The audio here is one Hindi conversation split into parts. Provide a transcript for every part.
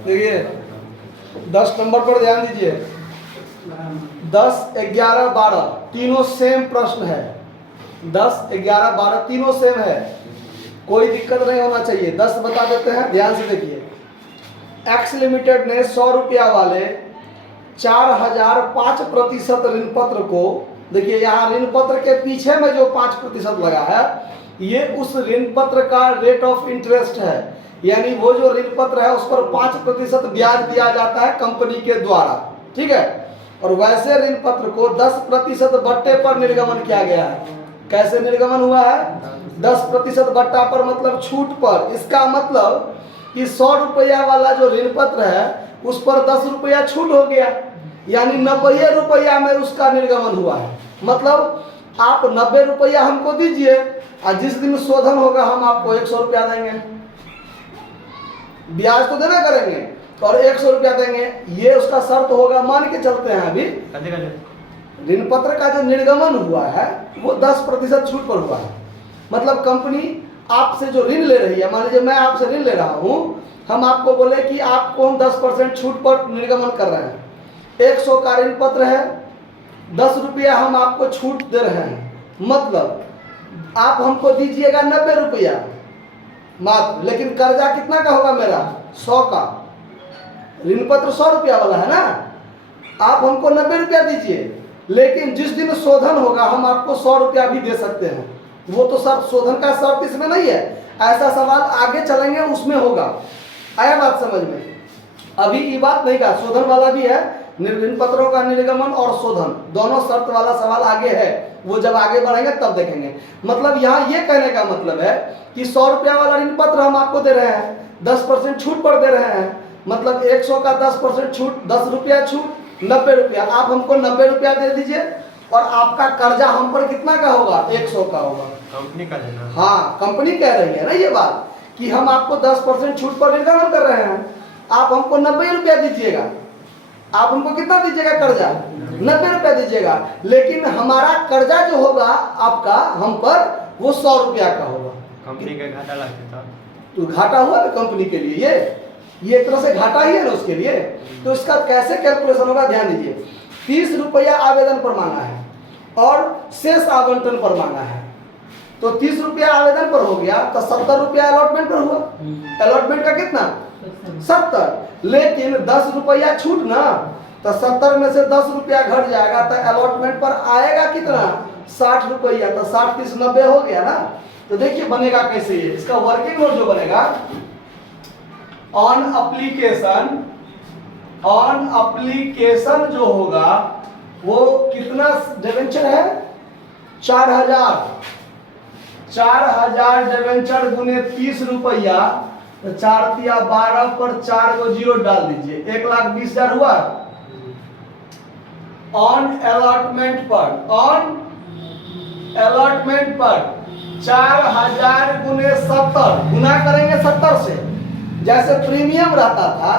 देखिए 10 नंबर पर ध्यान दीजिए। 10, 11, 12 तीनों सेम प्रश्न है। 10, 11, 12 तीनों सेम है, कोई दिक्कत नहीं होना चाहिए। 10 बता देते हैं, ध्यान से देखिए। एक्स लिमिटेड ने 100 रुपया वाले 4005% ऋण पत्र को, देखिए यहाँ ऋण पत्र के पीछे में जो 5% लगा है, ये उस ऋण पत्र का रेट ऑफ इंटरेस्ट है, यानी वो जो ऋण पत्र है उस पर 5% ब्याज दिया जाता है कंपनी के द्वारा, ठीक है। और वैसे ऋण पत्र को 10% बट्टे पर निर्गमन किया गया है। कैसे निर्गमन हुआ है? 10% बट्टा पर, मतलब छूट पर। इसका मतलब कि 100 रुपया वाला जो ऋण पत्र है उस पर 10 रुपया छूट हो गया, यानी 90 रुपया में उसका निर्गमन हुआ है। मतलब आप 90 रुपया हमको दीजिए और जिस दिन शोधन होगा हम आपको 100 रुपया देंगे, ब्याज तो देना करेंगे और 100 रुपया देंगे, ये उसका शर्त होगा। मान के चलते हैं अभी ऋण पत्र का जो निर्गमन हुआ है वो 10% छूट पर हुआ है। मतलब कंपनी आपसे जो ऋण ले रही है, मान लीजिए मैं आपसे ऋण ले रहा हूं, हम आपको बोले कि आपको हम 10% छूट पर निर्गमन कर रहे हैं। 100 का ऋण पत्र है, 10 रुपया हम आपको छूट दे रहे हैं, मतलब आप हमको दीजिएगा 90 रुपया मात्र, लेकिन कर्जा कितना का होगा मेरा? 100 का। ऋण पत्र 100 रुपया वाला है ना, आप हमको 90 रुपया दीजिए, लेकिन जिस दिन शोधन होगा हम आपको 100 रुपया भी दे सकते हैं। वो तो शर्त, शोधन का शर्त इसमें नहीं है, ऐसा सवाल आगे चलेंगे उसमें होगा। आया बात समझ में? अभी ये बात नहीं कहा, शोधन वाला भी है, ऋण पत्रों का निर्गमन और शोधन दोनों शर्त वाला सवाल आगे है, वो जब आगे बढ़ेंगे तब देखेंगे। मतलब यहाँ ये कहने का मतलब है कि 100 रुपया वाला ऋण पत्र हम आपको दे रहे हैं, 10% छूट पर दे रहे हैं, मतलब 100 का 10% छूट, 10 रुपया छूट, 90 रुपया। आप हमको 90 रुपया दे दीजिए और आपका कर्जा हम पर कितना का होगा? 100 का होगा। कंपनी का देना। हाँ, कंपनी कह रही है ना ये बात कि हम आपको 10% छूट पर निर्गमन कर रहे हैं, आप हमको 90 रुपया दीजिएगा। आप हमको कितना दीजिएगा कर्जा? 90 रुपया दीजिएगा, लेकिन हमारा कर्जा जो होगा आपका हम पर वो 100 रुपया का होगा। कंपनी का घाटा लगता था, तो घाटा हुआ ना कंपनी के लिए, ये एक तरह से घाटा ही है ना उसके लिए। तो इसका कैसे कैलकुलेशन होगा, ध्यान दीजिए। 30 रुपया आवेदन पर मांगा है और शेष आवंटन पर मांगा है, तो 30 रुपया आवेदन पर हो गया, तो 70 रुपया अलॉटमेंट पर हुआ। अलॉटमेंट का कितना? 70, लेकिन 10 रुपया छूट ना, तो 70 में से 10 रुपया घट जाएगा, तो अलॉटमेंट पर आएगा कितना? 60 रुपया। तो 60, 30, 90 हो गया ना। तो देखिए बनेगा कैसे ये, इसका वर्किंग नोट जो बनेगा, ऑन एप्लीकेशन जो होगा वो कितना डिवेंचर है? 4000 डिवेंचर गुने 30 रुपया, तो 4 तिया 12 पर 4 को 0 डाल दीजिए, 1,20,000 हुआ। ऑन अलॉटमेंट पर 4000 गुने 70 गुना करेंगे 70 से। जैसे प्रीमियम रहता था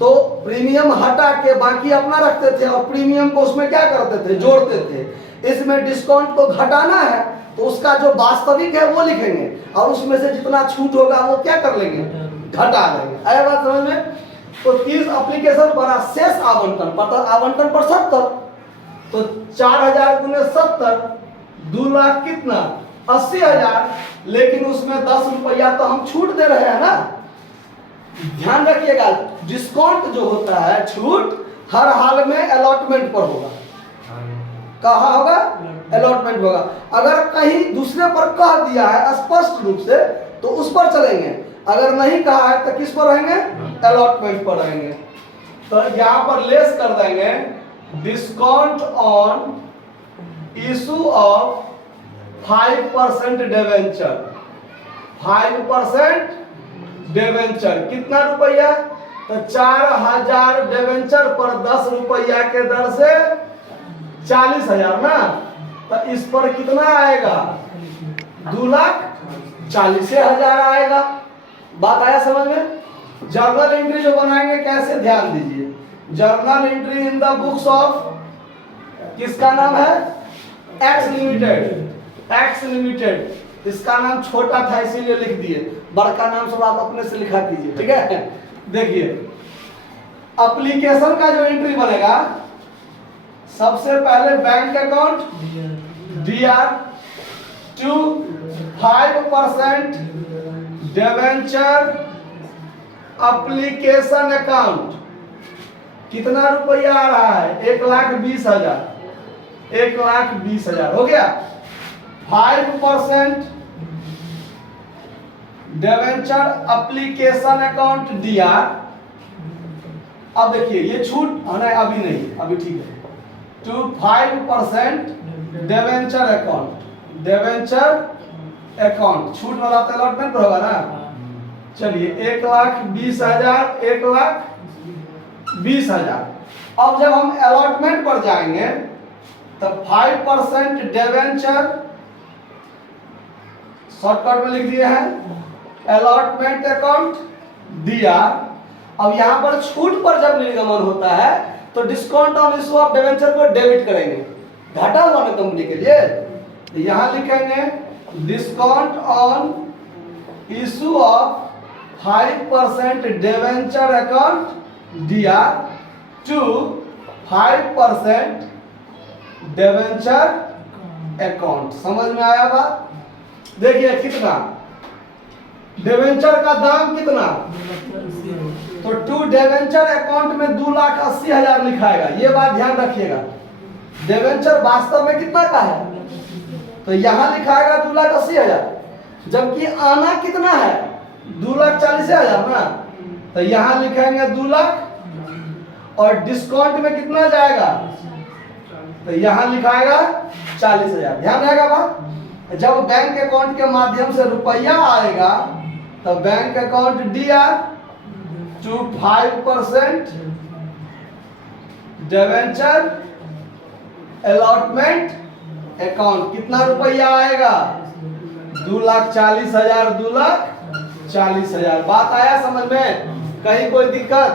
तो प्रीमियम हटा के बाकी अपना रखते थे और प्रीमियम को उसमें क्या करते थे? जोड़ते थे। इसमें डिस्काउंट को घटाना है तो उसका जो वास्तविक है वो लिखेंगे और उसमें से जितना छूट होगा वो क्या कर लेंगे? घटा लेंगे। आया बात समझ में? तो 30 एप्लीकेशन बना, शेष आवंटन पर, तो आवंटन पर 70, तो 4000 गुने 70, 2 लाख कितना? 80,000, लेकिन उसमें 10 रुपया तो हम छूट दे रहे हैं ना। ध्यान रखिएगा, डिस्काउंट जो होता है, छूट, हर हाल में अलॉटमेंट पर होगा। कहाँ होगा? अलॉटमेंट होगा। अगर कहीं दूसरे पर कह दिया है स्पष्ट रूप से तो उस पर चलेंगे, अगर नहीं कहा है तो किस पर रहेंगे? अलॉटमेंट पर रहेंगे। तो यहां पर लेस कर देंगे, discount on issue of 5% debenture. 5% debenture कितना रुपया? तो 4000 डिवेंचर पर 10 रुपया के दर से 40,000 ना, तो इस पर कितना आएगा? 2,40,000 आएगा। बात आया समझ में? जर्नल एंट्री जो बनाएंगे कैसे, ध्यान दीजिए। Journal entry in the books of, किसका नाम है? X limited. इसका नाम छोटा था इसीलिए लिख दिए, बड़का नाम सब आप अपने से लिखा कीजिए, ठीक है? देखिए एप्लीकेशन का जो एंट्री बनेगा, सबसे पहले bank account DR to 5% debenture application account. कितना रुपया आ रहा है? 1,20,000। 1,20,000 हो गया। 5% डिवेंचर एप्लीकेशन अकाउंट DR। अब देखिए ये छूट नहीं, अभी नहीं, अभी ठीक है। टू 5% डिवेंचर अकाउंट छूट वाला तो अलॉटमेंट पर होगा ना। चलिए 1,20,000, 1,20,000। अब जब हम अलॉटमेंट पर जाएंगे तब 5% डिवेंचर, शॉर्टकट में लिख दिए हैं अलॉटमेंट अकाउंट DR। अब यहां पर छूट पर जब निर्गमन होता है तो discount on issue of debenture को डेबिट करेंगे, घाटा हुआ ना कंपनी के लिए। यहां लिखेंगे discount on issue of 5% debenture account DR to 5% debenture account. समझ में आया बात? देखिए कितना डिवेंचर का दाम कितना, तो टू डिवेंचर अकाउंट में 2,80,000 लिखाएगा। ये बात ध्यान रखिएगा। डिवेंचर वास्तव में कितना का है, तो यहां लिखाएगा 2,80,000, जबकि आना कितना है 2,40,000 ना, तो यहां लिखेंगे 2 लाख और डिस्काउंट में कितना जाएगा, तो यहां लिखाएगा 40,000। ध्यान रहेगा बात। जब बैंक अकाउंट के माध्यम से रुपया आएगा तो bank account DR to 5% debenture allotment account. कितना रुपया आएगा 2,40,000, 2,40,000। बात आया समझ में? कहीं कोई दिक्कत?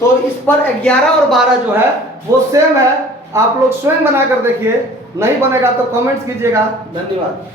तो इस पर 11 और 12 जो है वो सेम है। आप लोग स्वयं बना कर देखिए, नहीं बनेगा तो कमेंट्स कीजिएगा। धन्यवाद।